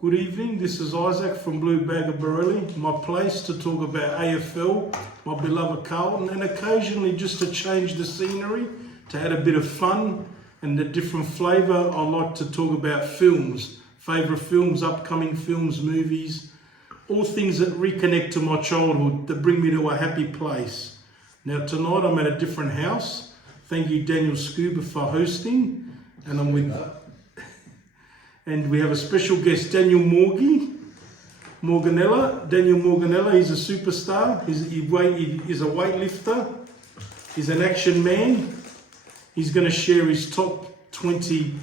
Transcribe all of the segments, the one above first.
Good evening, this is Isaac from Blue Bag of Borrelli, my place to talk about AFL, my beloved Carlton, and occasionally just to change the scenery, to add a bit of fun and a different flavour. I like to talk about films, favourite films, upcoming films, movies, all things that reconnect to my childhood, that bring me to a happy place. Now tonight I'm at a different house. Thank you Daniel Scuba for hosting, and I'm with and we have a special guest, Daniel Morganella. Daniel Morganella, he's a superstar. He's a weightlifter. He's an action man. He's going to share his top 20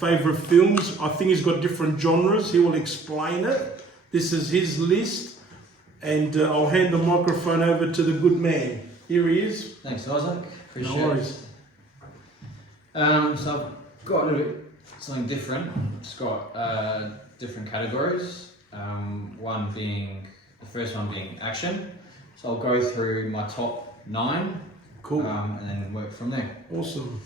favourite films. I think he's got different genres. He will explain it. This is his list. And I'll hand the microphone over to the good man. Here he is. Thanks, Isaac. Appreciate No worries. it. So I've got a little bit something different. It's got different categories. The first one being action. So I'll go through my top 9. Cool. And then work from there. Awesome.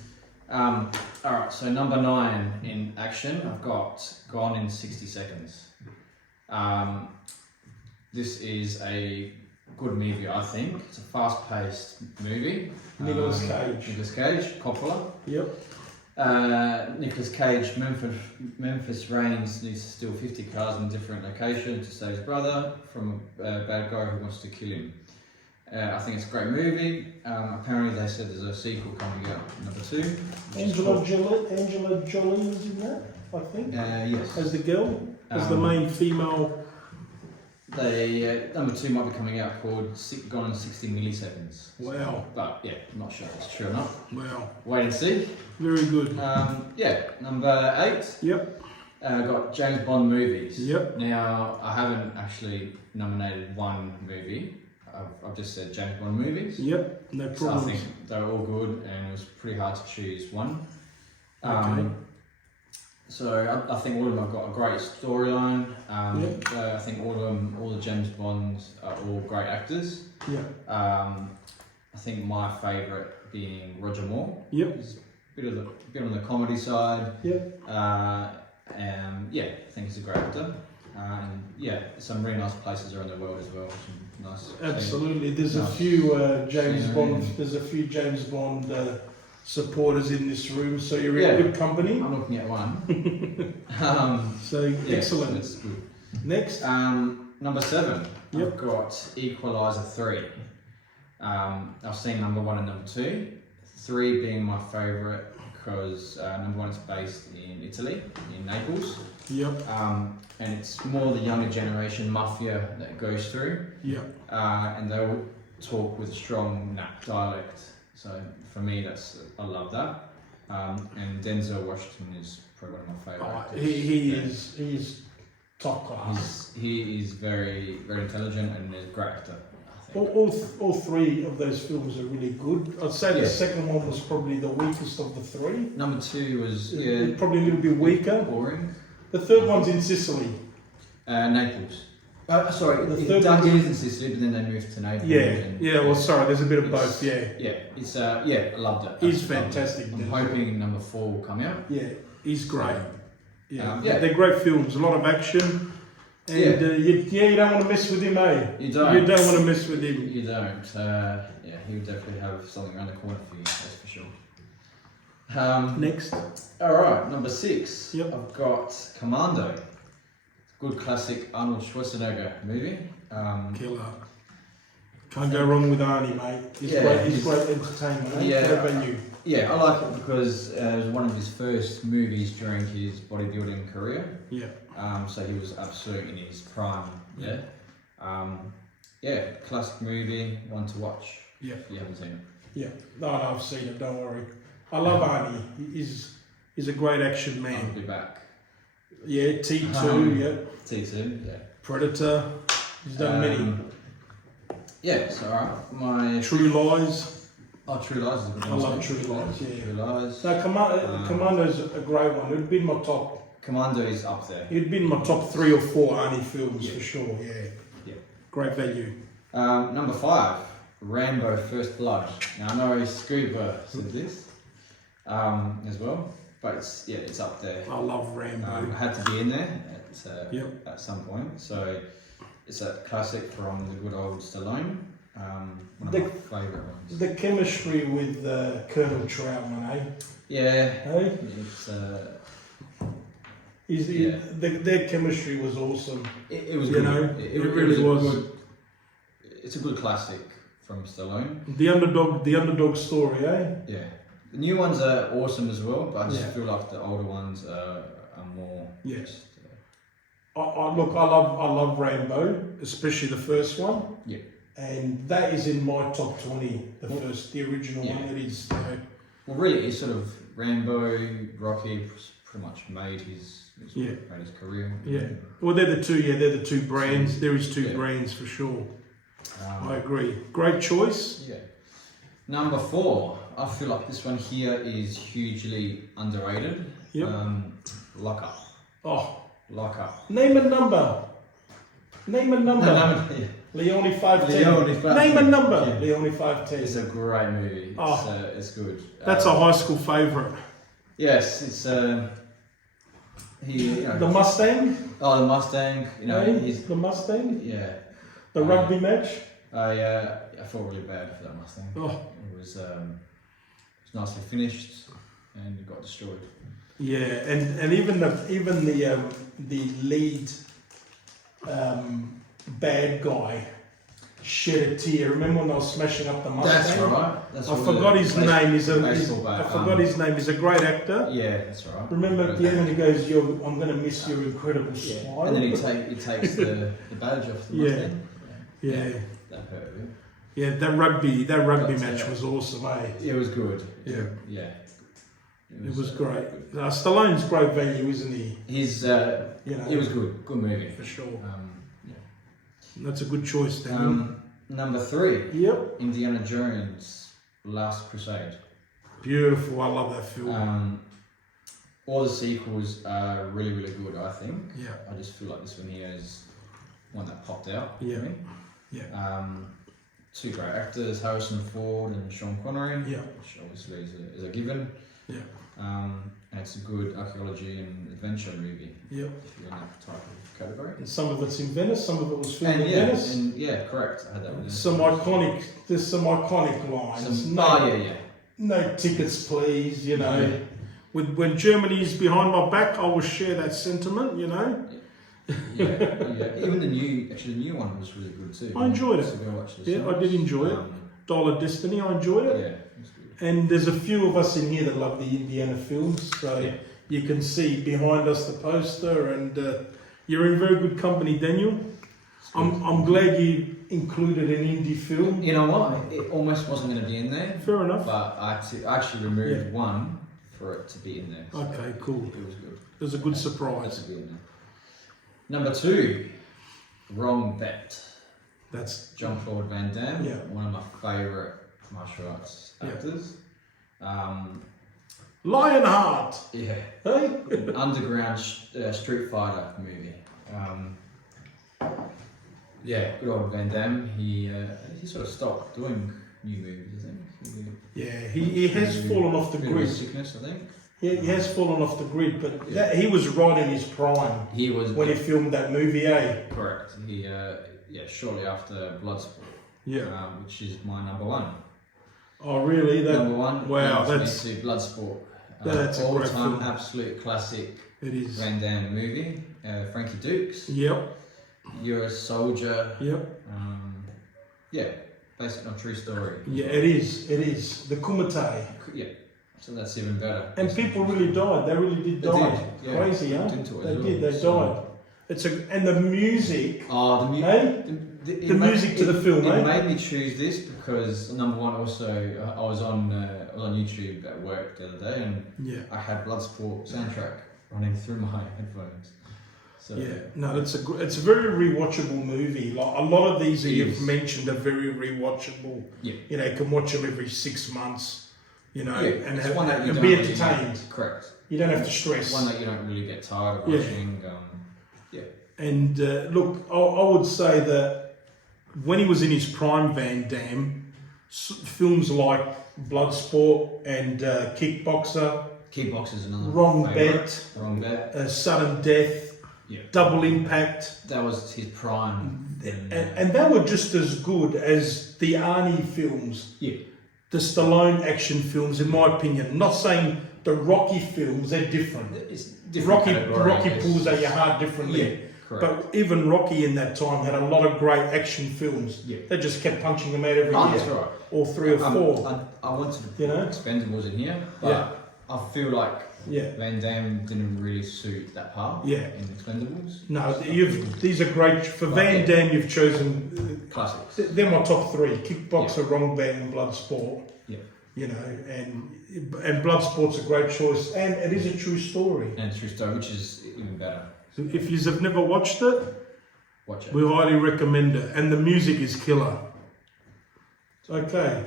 Alright, so number 9 in action, I've got Gone in 60 Seconds. This is a good movie, I think. It's a fast-paced movie. Nicolas Cage. Nicolas Cage, Coppola. Yep. Nicolas Cage, Memphis Reigns needs to steal 50 cars in different locations to save his brother from a bad guy who wants to kill him. I think it's a great movie. Apparently they said there's a sequel coming out, number 2. Angela Jolie was in that, I think. Yes. As the girl, as the main female. Number 2 might be coming out called Gone in 60 Milliseconds. Wow. But yeah, I'm not sure if it's true or not. Wow. Wait and see. Very good. Number 8. Yep. Got James Bond movies. Yep. Now, I haven't actually nominated one movie. I've just said James Bond movies. Yep. No problem. So I think they're all good, and it was pretty hard to choose one. Okay. So I think all of them have got a great storyline. Yep. I think all the James Bonds are all great actors. Yeah. I think my favourite being Roger Moore. Yep. He's a bit on the comedy side. Yep. I think he's a great actor. Some really nice places around the world as well. Some nice. Absolutely. There's a few James Bond. There's a few James Bond supporters in this room, so you're in good company. I'm looking at one. Excellent. That's good. Next. Number 7. Yep. I've got Equalizer 3. I've seen number 1 and number 2. 3 being my favourite because number 1 is based in Italy, in Naples. Yep. And it's more the younger generation mafia that it goes through. Yep. And they all talk with strong dialect. So for me, I love that. And Denzel Washington is probably one of my favourite actors. He is top class. He is very, very intelligent and is a great actor. All 3 of those films are really good. I'd say the second one was probably the weakest of the 3. Number 2 was probably a little bit weaker. Boring. The third one's in Sicily. Naples. The third one is in Sicily, but then they moved to Naples. There's a bit of both. I loved it. He's fantastic. I'm hoping number 4 will come out. Yeah, he's great. They're great films. A lot of action. And you don't want to mess with him, eh? You don't. You don't want to mess with him. You don't. He'll definitely have something around the corner for you, that's for sure. Next. Alright, number 6. Yep. I've got Commando. Good classic Arnold Schwarzenegger movie. Killer. Can't go wrong with Arnie, mate. He's great entertainment, eh? Yeah. What about you? Yeah, I like it because it was one of his first movies during his bodybuilding career. Yeah. So he was absolutely in his prime. Classic movie, one to watch. Yeah. If you haven't seen it. Yeah. No, I've seen it, don't worry. I love Arnie. He's a great action man. I'll be back. Yeah, T2, T2, yeah. Predator. He's done many. My True Lies. True Lies is a good one. I love True Lies, yeah. True Lies. No, Commando's a great one. It'd be in my top. Commando is up there. It'd be in my top 3 or 4 Arnie films for sure, yeah. Great value. Number 5, Rambo First Blood. Now I know Scuba said this as well, but it's up there. I love Rambo. Had to be in there Yep. at some point. So it's a classic from the good old Stallone. One of my favourite ones. The chemistry with Colonel Troutman, eh? Yeah. Hey? It's their chemistry was awesome. It was you good. know, it really was. It's a good classic from Stallone. The underdog story, eh? Yeah. The new ones are awesome as well, but I just Yeah. feel like the older ones are more. Yes. I love Rambo, especially the first one. Yeah. And that is in my top 20. The original one. It is. Well, really, it's sort of Rambo, Rocky pretty much made his career. Yeah. Well, they're the two. Yeah, they're the two brands. There is two brands for sure. I agree. Great choice. Yeah. Number 4. I feel like this one here is hugely underrated. Yep. Lock Up. Oh. Lock Up. Name a number. Yeah. Leone 510. Name a number. Yeah. Leone 510. It's a great movie. Oh. It's good. That's a high school favourite. Yes, it's the Mustang. Oh, the Mustang. You know, he's the Mustang. Yeah. The rugby match. I felt really bad for that Mustang. Oh. It was nicely finished, and it got destroyed. Yeah, and even the lead bad guy shed a tear. Remember when they were smashing up the Mustang? That's right. I forgot his name. I forgot his name. He's a great actor. Yeah, that's right. Remember at the end when he goes, "I'm going to miss your incredible smile." And then he takes the badge off the Mustang. Yeah. That hurt a bit. Yeah, that rugby match was awesome, eh? It was good. Yeah. It was great. Stallone's great value, isn't he? He's, it was good movie for sure. That's a good choice, Daniel. Number 3. Yep. Indiana Jones, Last Crusade. Beautiful. I love that film. All the sequels are really, really good. I think. Yeah. I just feel like this one here is one that popped out. Yeah. For me. Yeah. 2 great actors, Harrison Ford and Sean Connery. Yeah. Which obviously is a given. Yeah. And it's a good archaeology and adventure movie. Yep. If you're in that type of category. And some of it's in Venice, some of it was filmed in Venice. Correct. I had that one. There's some iconic lines. No tickets, please. You know, when Germany is behind my back, I will share that sentiment. You know. Even the new one was really good too. I enjoyed it. I did enjoy it. Dial of Destiny, I enjoyed it. Yeah, it was good. And there's a few of us in here that love the Indiana films, so you can see behind us the poster, and you're in very good company, Daniel. I'm glad you included an indie film. You know what? It almost wasn't going to be in there. Fair enough. But I actually removed one for it to be in there. So okay, cool. It was good. It was a good surprise. To be in there. Number 2, Wrong Bet. That's Jean-Claude Van Damme. Yeah. One of my favourite martial arts actors. Lionheart. Yeah. Hey? Underground Street Fighter movie. Good old Van Damme. He sort of stopped doing new movies, I think. He has fallen off the grid. Sickness, I think. He has fallen off the grid, but he was right in his prime. He was when he filmed that movie, eh? Correct. He shortly after Bloodsport. Yeah. Which is my number 1. Oh really? Number 1. Wow, that's me to Bloodsport. That's a great film. Absolute classic. It is. Van Damme movie. Frankie Dukes. Yep. You're a soldier. Yep. Based on a true story. Yeah, it is. It is the Kumite. Yeah. So that's even better. And people really died. They really did die. Yeah. Crazy, huh? They did. They died. And the music. Oh, the music. The music to the film. It made me choose this because number 1. Also, I was on YouTube at work the other day, and I had Bloodsport soundtrack running through my headphones. So, it's a very rewatchable movie. Like a lot of these that you've mentioned are very rewatchable. Yeah. You know, you can watch them every 6 months. You know, and be entertained. Correct. You don't have to stress. One that you don't really get tired of watching. And look, I would say that when he was in his prime, Van Damme, films like Bloodsport and Kickbox is another Wrong favourite. Bet, Wrong Bet. Sudden Death, Yeah. Double Impact. That was his prime. And they were just as good as the Arnie films, Yeah. the Stallone action films, in my opinion. I'm not saying the Rocky films, they're different. It's different category, Rocky yes. pulls at your heart differently. Yeah, correct. But even Rocky in that time had a lot of great action films. Yeah. They just kept punching them out every Oh, year. that's right. Or 3 or 4. I wanted to put You know? Expendables in here, but I feel like Yeah. Van Damme didn't really suit that part Yeah. in Expendables. No, these are great. For Van Damme, you've chosen. Classics. They're my top 3: Kickboxer, Wrong Bet, and Bloodsport. Yeah. You know, and Bloodsport's a great choice, and it is a true story. And True Story, which is even better. So if you have never watched it, Watch it. we highly recommend it, and the music is killer. Okay,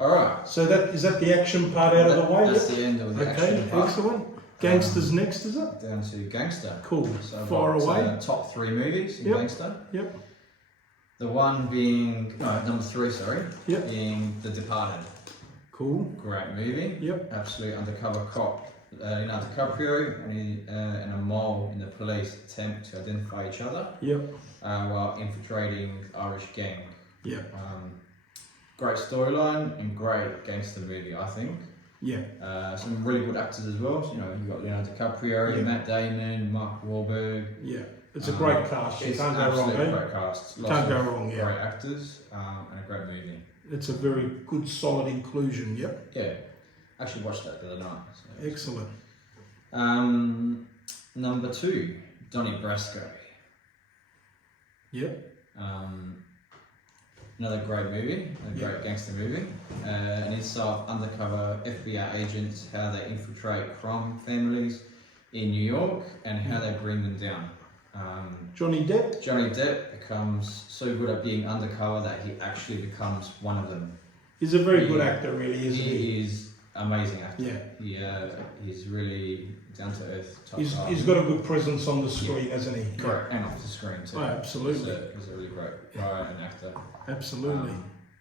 Alright. so that is that the action part out of the way? That's Yep. the end of the Okay, action part. excellent. Gangsters next, is it? Down to Gangster. Cool. So I've Far got, away. top 3 movies in Yep. Gangster. Yep. The one being, number 3, sorry, Yep. being The Departed. Cool. Great movie. Yep. Absolute undercover cop. Leonardo DiCaprio and a mole in the police attempt to identify each other Yep. while infiltrating Irish gang. Yep. Great storyline and great gangster movie, I think. Yeah. Some really good actors as well. You know, you've got Leonardo DiCaprio, Yeah. Matt Damon, Mark Wahlberg. Yeah. It's a great cast. You It's can't go wrong, absolutely eh? great cast. Can't go of wrong, yeah. Great actors and a great movie. It's a very good, solid inclusion. Yep. Yeah, actually watched that the other night. So. Excellent. Number 2, Donnie Brasco. Yep. Another great movie, a great gangster movie. An insight of undercover FBI agents, how they infiltrate crime families in New York and how they bring them down. Johnny Depp. Johnny Depp becomes so good at being undercover that he actually becomes one of them. He's a very good actor, really, isn't he? He is amazing actor. Yeah. He's really down to earth. He's got a good presence on the screen, hasn't he? Correct, and off the screen too. Oh, absolutely. He's a really great writer and actor. Absolutely.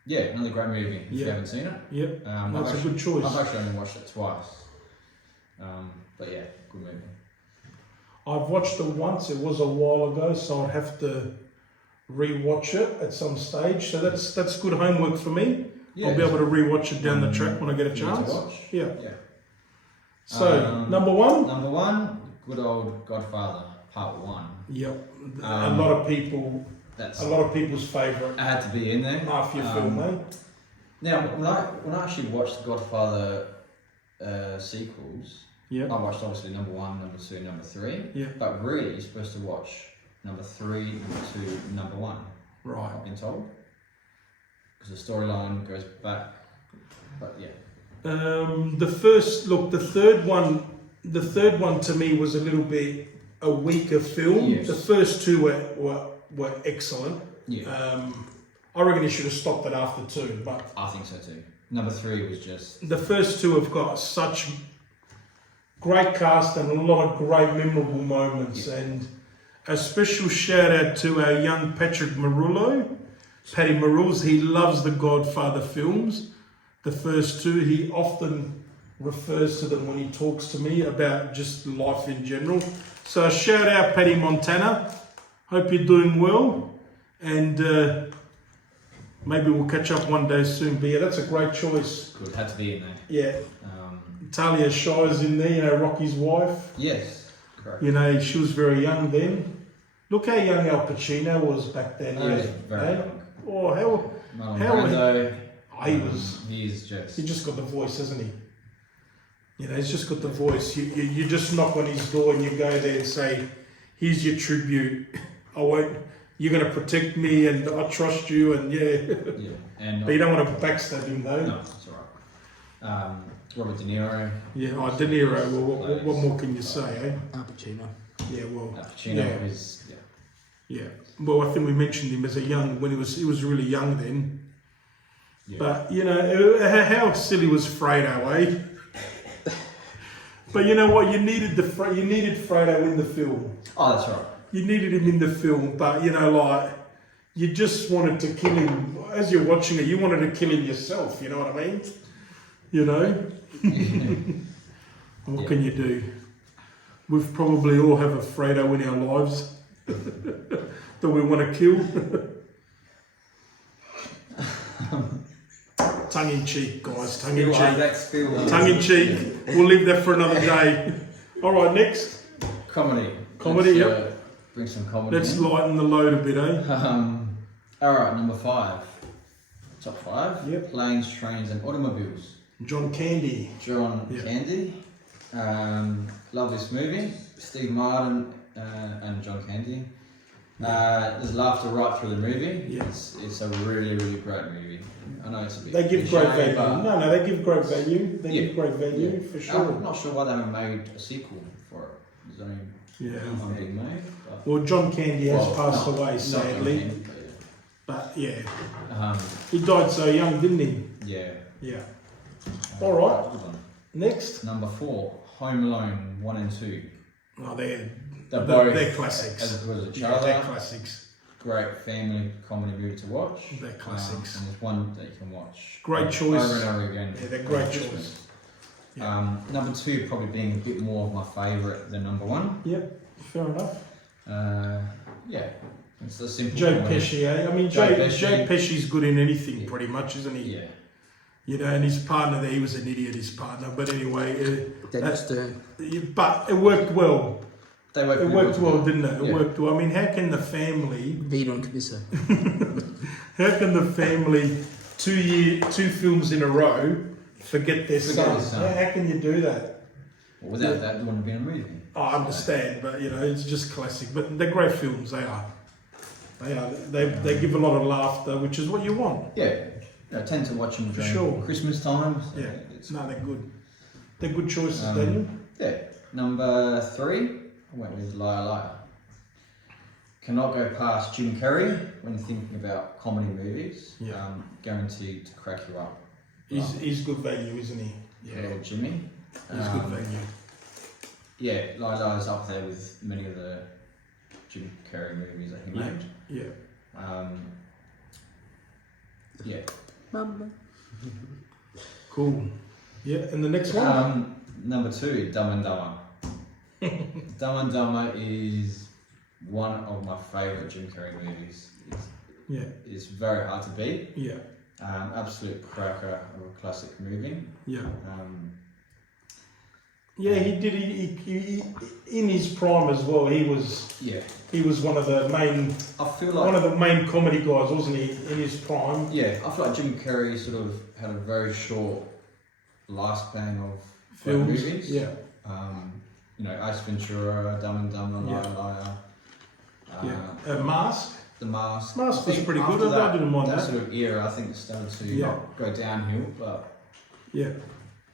Yeah, another great movie. If you haven't seen it, Yep. I've That's a actually- good choice. I've actually only watched it twice. But yeah, good movie. I've watched it once. It was a while ago, so I'd have to re-watch it at some stage. So that's good homework for me. Yeah, I'll be able to re-watch it down the track when I get a for you chance. to watch. Yeah. Yeah. So number 1. Number 1, good old Godfather Part 1. Yep. A lot of people's favourite I had to be in there. mafia film, eh? Now, when I actually watched the Godfather sequels, Yep. I watched obviously number 1, number 2, number 3. Yeah. But really, you're supposed to watch number 3, number 2, number 1. Right. I've been told. Because the storyline goes back. But yeah. The third one to me was a little bit a weaker film. Yes. The first 2 were excellent. Yeah. I reckon he should have stopped it after 2, but I think so too. Number 3 was just. the first 2 have got such great cast and a lot of great memorable moments. Yeah. And a special shout out to our young Patrick Marullo, Paddy Maruls. He loves the Godfather films. The first 2, he often refers to them when he talks to me about just life in general. So shout out Paddy Montana. Hope you're doing well, and maybe we'll catch up one day soon. But yeah, that's a great choice. Good, had to be in there. Yeah. Talia Shire's in there, you know, Rocky's wife. Yes, correct. You know, she was very young then. Look how young Al Pacino was back then. He was very young. Oh, how Marlon How Brando. he was. He's just. He just got the voice, hasn't he? You know, he's just got the voice. You just knock on his door and you go there and say, "Here's your tribute. I won't. You're going to protect me, and I trust you." And yeah. Yeah, and But you don't want to backstab him, though. no, that's alright. Robert De Niro. Yeah, De Niro. Well, what more can you say, eh? Al Pacino. Yeah, well. Al Pacino yeah. is. Yeah. Yeah. Well, I think we mentioned him as a young when he was really young then. Yeah. But you know how silly was Fredo, eh? But you know what? You needed Fredo in the film. Oh, that's right. You needed him in the film, but you know, like you just wanted to kill him as you're watching it. You wanted to kill him yourself. You know what I mean? You know. What Yeah. can you do? We've probably all have a Fredo in our lives that we want to kill. Tongue in cheek, guys. Tongue in cheek. Tongue in cheek. We'll leave that for another day. All right, next. Comedy. Comedy, Let's, bring some comedy. Let's in. lighten the load a bit, eh? All right, number 5. Top 5. Yep. Planes, trains, and automobiles. John Candy. John Yep. Candy. Love this movie. Steve Martin and John Candy. There's laughter right through the movie. Yeah. It's a really, really great movie. I know it's a bit. They give cliche, great value. but No, they give great value. They give great value, for sure. I'm not sure why they haven't made a sequel for it. There's only one being made. But Well, John Candy has passed away, not sadly. John Candy, But yeah, but, he died so young, didn't he? yeah. Yeah. All right. Good one. Next. Number 4, Home Alone 1 and 2. Oh, they're Both classics. as good as each Yeah, other. they're classics. Great family comedy movie to watch. They're classics. And there's one that you can watch. Great choice. Over and over again. Yeah, they're great Christmas. choice. Yeah. Number 2 probably being a bit more of my favourite than number 1. Yep, fair enough. Yeah, it's a simple. Joe comedy. Pesci, eh? I mean, Joe Joe Pesci. Pesci's good in anything, pretty much, isn't he? Yeah. You know, and his partner there, he was an idiot, his partner. But anyway, but it worked well. They worked It worked well, didn't it? It Yeah. worked well. I mean, how can the family? Vi don't kvissa. How can the family 2 films in a row forget their son? How can you do that? Well, without that, it wouldn't have been a movie. I understand, but you know, it's just classic. But they're great films. They are. They give a lot of laughter, which is what you want. Yeah, I tend to watch them during Sure. Christmas time. So Yeah. it's, No, they're good. They're good choices, Daniel. yeah. Number 3, I went with Liar Liar. Cannot go past Jim Carrey when thinking about comedy movies. Yeah. Guaranteed to crack you up. He's good value, isn't he? Little Jimmy. He's good value. Yeah, Liar Liar's up there with many of the Jim Carrey movies that he made. Yeah. Yeah. Mamma. Cool. Yeah, and the next one? Number 2, Dumb and Dumber. Dumb and Dumber is one of my favourite Jim Carrey movies. It's very hard to beat. Yeah. Absolute cracker of a classic movie. Yeah. Yeah, he did. He in his prime as well. He was one of the main. I feel like one of the main comedy guys, wasn't he? In his prime. Yeah, I feel like Jim Carrey sort of had a very short lifespan of Films. movies. Yeah. You know, Ace Ventura, Dumb and Dumber, Liar Yeah. Liar. Yeah. Mask. The Mask. Mask I was think pretty after good. I didn't mind that that. sort of era. I think it started to Yeah. go downhill, but Yeah.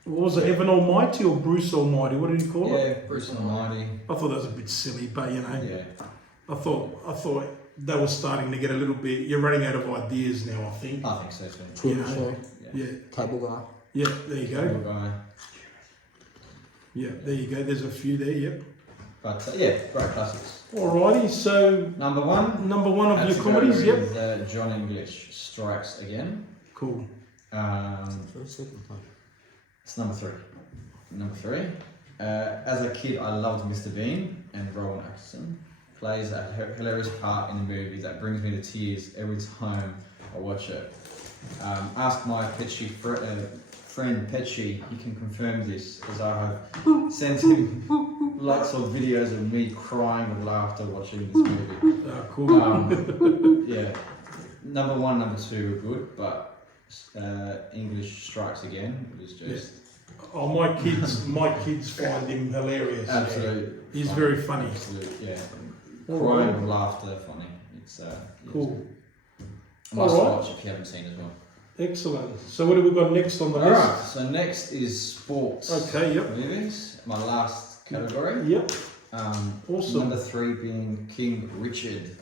What was it? Evan Almighty or Bruce Almighty? What did he call it? yeah, Bruce Almighty. I thought that was a bit silly, but you know. Yeah. I thought they were starting to get a little bit. You're running out of ideas now. I think. I think so too. TV Yeah. show. Yeah. Cable guy. Yeah. There you go. Cool guy. Yeah. There you go. There's a few there. Yep. But yeah, great classics. Alrighty. So Number 1. number 1 of had your to go comedies. Yep. with, John English Strikes Again. Cool. For a second time. It's number 3. Number 3. As a kid, I loved Mr. Bean, and Rowan Atkinson plays a hilarious part in the movie that brings me to tears every time I watch it. Ask my Petchy friend Petchy, he can confirm this, as I have sent him lots of videos of me crying with laughter watching this movie. Cool. Yeah, number 1, number 2 were good, but English Strikes Again was just Oh, my kids find him hilarious. absolute. He's very funny. Absolute, yeah. All Crying right. with laughter, funny. It's Cool. It's must All right. watch if you haven't seen as well. Excellent. So what have we got next on the list? Alright, so next is sports Okay. Yep. movies. My last category. Yep. Awesome. Number 3 being King Richard.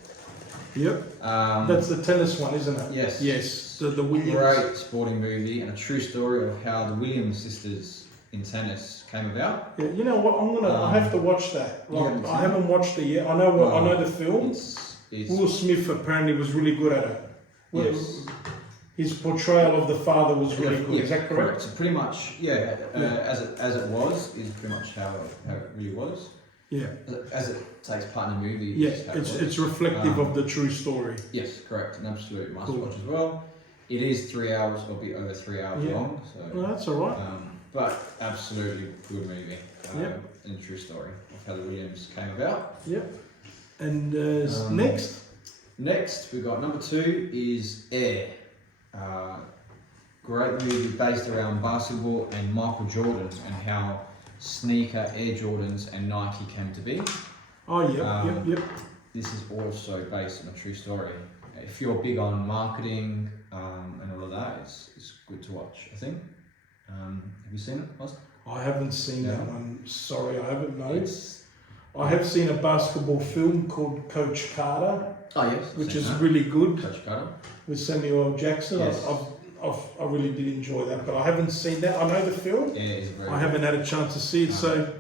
Yep. Um, That's the tennis one, isn't it? yes. Yes. The Williams. Great sporting movie and a true story of how the Williams sisters in tennis came about. Yeah. You know what? I have to watch that. You Like, haven't seen I haven't watched it yet. I know the film. It's Will Smith apparently was really good at it. yes. his portrayal of the father was really good. Yeah, Is that correct? So pretty much, as it was is pretty much how it really was. Yeah. As it takes part in the movie. Yeah, is how it was. it's reflective of the true story. Yes, correct. An absolute must Cool. watch as well. It is 3 hours, or a bit over 3 hours long. So, Well, that's all right. but absolutely good movie. Yeah. And a true story of how the Williams came about. Yeah. And next? Next, we got number 2 is Air. Great movie based around basketball and Michael Jordan and how sneaker Air Jordans and Nike came to be. Oh, yeah, yep. This is also based on a true story. If you're big on marketing and all of that, it's good to watch, I think. Have you seen it, Austin? I haven't seen that one. Sorry, I haven't. No. It's, I have seen a basketball film called Coach Carter, oh yes, which is really good Coach Carter. with Samuel L. Jackson. Yes. I really did enjoy that, but I haven't seen that. I know the film. Yeah, it's very I haven't had a chance to see it, so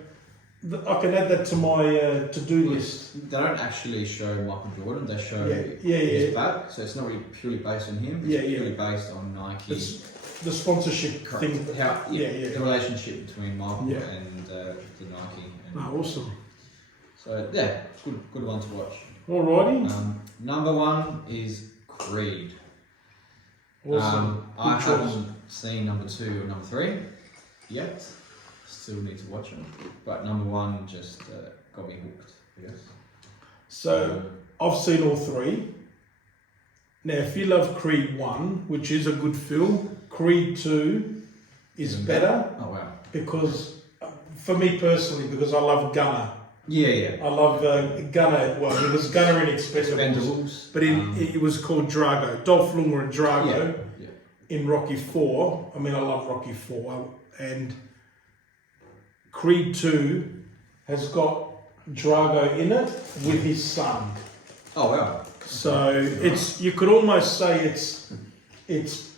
I can add that to my to-do list. They don't actually show Michael Jordan, they show Yeah. his back, so it's not really purely based on him, it's purely based on Nike. It's the sponsorship Correct. thing. How, The the relationship between Michael Yeah. and the Nike. And Oh, awesome. so yeah, good one to watch. Alrighty. Number 1 is Creed. Awesome. I Good choice. haven't seen number 2 or number 3 yet. Still need to watch them. But number 1 just got me hooked, I guess. So I've seen all 3. Now, if you love Creed 1, which is a good film, Creed 2 is Even better Oh wow. because, for me personally, because I love Gunner. Yeah. I love Gunner. Well, it was Gunner in Expendables, Expendables. but it was called Drago. Dolph Lundgren and Drago Yeah. in Rocky 4. I mean, I love Rocky 4. And Creed 2 has got Drago in it with his son. Oh wow. So it's, you could almost say it's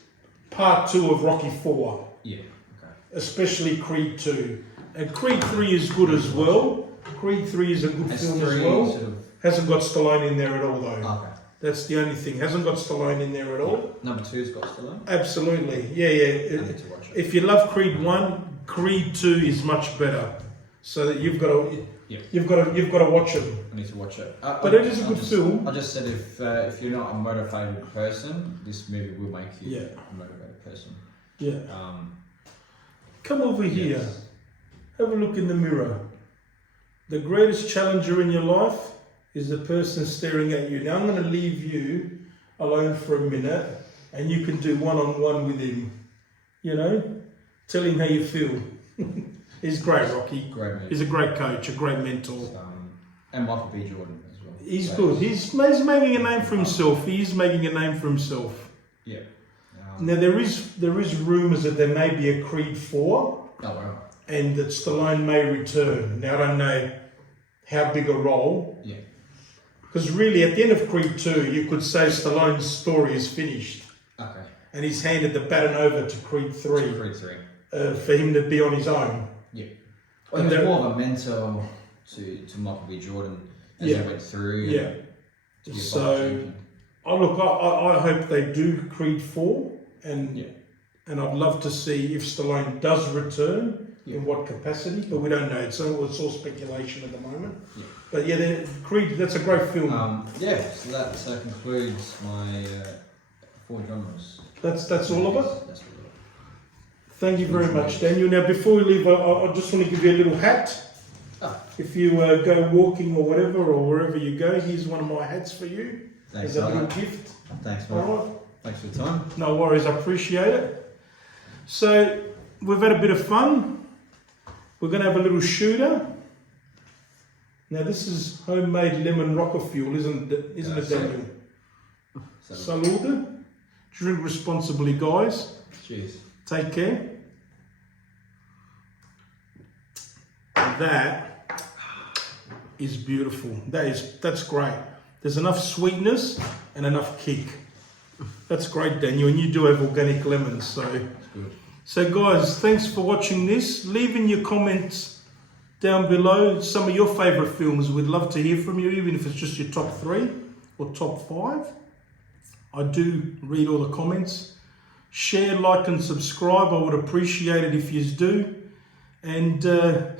part 2 of Rocky 4, Yeah. Okay. especially Creed 2. And Creed 3 is good as well. Creed 3 is a good Has film as 3 well. sort of. Hasn't got Stallone in there at all though. Okay. That's the only thing. Hasn't got Stallone in there at all. Number 2's got Stallone. Absolutely. Yeah. I need to watch it. If you love Creed 1, Creed 2 is much better. So that you've got to watch them. I need to watch it. But it is a good film. I just said if you're not a motivated person, this movie will make you a motivated person. Yeah. Come over here. Yes. Have a look in the mirror. The greatest challenger in your life is the person staring at you. Now I'm going to leave you alone for a minute and you can do one-on-one with him. You know? Tell him how you feel. He's great, Rocky. Great movie. He's a great coach, a great mentor. And Michael B. Jordan as well. He's good. He's making a name for himself. He's making a name for himself. Yeah. Now there is rumours that there may be a Creed 4. Oh wow. And that Stallone may return. Now, I don't know how big a role. Yeah. Because really, at the end of Creed 2, you could say Stallone's story is finished. Okay. And he's handed the baton over to Creed 3. Creed 3. For him to be on his own. Yeah. Well, he was more of a mentor to Michael B. Jordan as he went through. Yeah. So, I hope they do Creed 4. And I'd love to see if Stallone does return. In what capacity, but we don't know. It's all speculation at the moment. Yeah. But Creed, that's a great film. So that concludes my 4 genres. That's all of it? That's all of it. Thank you very much, Daniel. Now, before we leave, I just want to give you a little hat. If you go walking or whatever, or wherever you go, here's one of my hats for you. Thanks, as a little gift. Thanks, Mark. All right. Thanks for your time. No worries, I appreciate it. So, we've had a bit of fun. We're going to have a little shooter. Now this is homemade lemon rocker fuel, isn't it, Daniel? Salute. Drink responsibly, guys. Cheers. Take care. That is beautiful. That's great. There's enough sweetness and enough kick. That's great, Daniel. And you do have organic lemons, so. That's good. So guys, thanks for watching this. Leave in your comments down below some of your favourite films. We'd love to hear from you, even if it's just your top 3 or top 5. I do read all the comments Share, like and subscribe. I would appreciate it if you do. And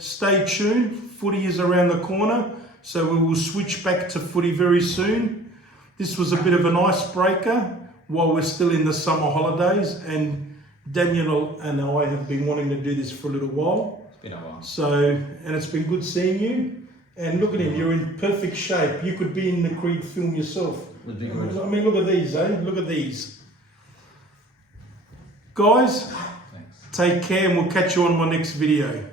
stay tuned. Footy is around the corner, so we will switch back to footy very soon. This was a bit of an icebreaker while we're still in the summer holidays, and Daniel and I have been wanting to do this for a little while. It's been a while. So, and it's been good seeing you. And look at him, you're in perfect shape. You could be in the Creed film yourself. Would be good. I mean, look at these, eh? Look at these. Guys, Thanks. take care and we'll catch you on my next video.